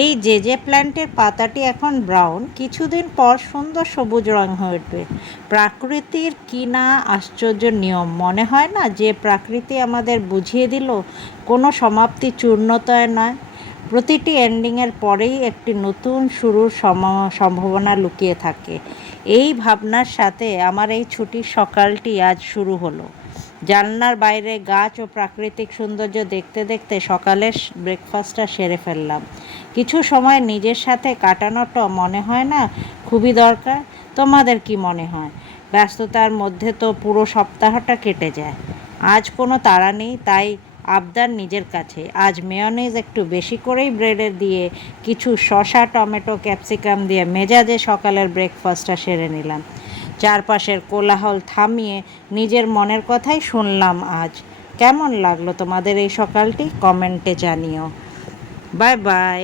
এই যে প্ল্যান্টের পাতাটি এখন ব্রাউন, কিছুদিন পর সুন্দর সবুজ রং হয়ে উঠবে। প্রকৃতির কি না আশ্চর্য নিয়ম, মনে হয় না যে প্রকৃতি আমাদের বুঝিয়ে দিল কোনো সমাপ্তি চূর্ণতায় নয়, প্রতিটি এন্ডিংয়ের পরেই একটি নতুন শুরুর সম্ভাবনা লুকিয়ে থাকে। এই ভাবনার সাথে আমার এই ছুটির সকালটি আজ শুরু হলো। জানলার বাইরে গাছ ও প্রাকৃতিক সৌন্দর্য দেখতে দেখতে সকালের ব্রেকফাস্টটা সেরে ফেললাম। কিছু সময় নিজের সাথে কাটানোটা মনে হয় না খুবই দরকার? তোমাদের কি মনে হয়? ব্যস্ততার মধ্যে তো পুরো সপ্তাহটা কেটে যায়। আজ কোনো তাড়া নেই, তাই আবদার নিজের কাছে, আজ মেয়োনিজ একটু বেশি করেই ব্রেডে দিয়ে কিছু শসা, টমেটো, ক্যাপসিকাম দিয়ে মেজাজে সকালের ব্রেকফাস্টটা সেরে নিলাম। চারপাশের কোলাহল থামিয়ে নিজের মনের কথাই শুনলাম আজ। কেমন লাগলো তোমাদের এই সকালটি? কমেন্টে জানিও। Bye bye.